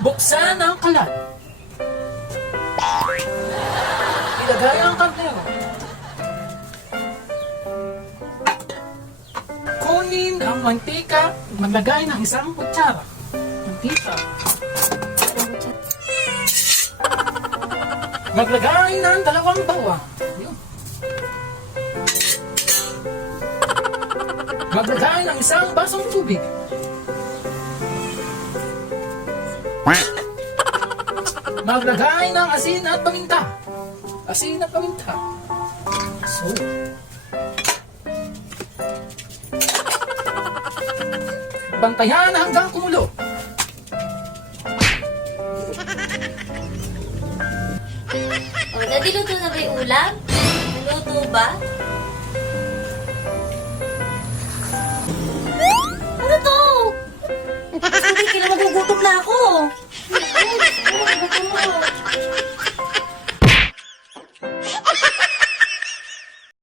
Buksan ang kalan. Ilagay ang kardero. Kunin ang mantika. Maglagay ng isang kutsara. Mantika. Maglagay ng 2 bawang. Yun. Maglagay ng 1 basong tubig. Maglagay ng asin at paminta. Asin at paminta. So, bantayan hanggang kumulo. O, Daddy, luto na ba yung ulam? Luto ba?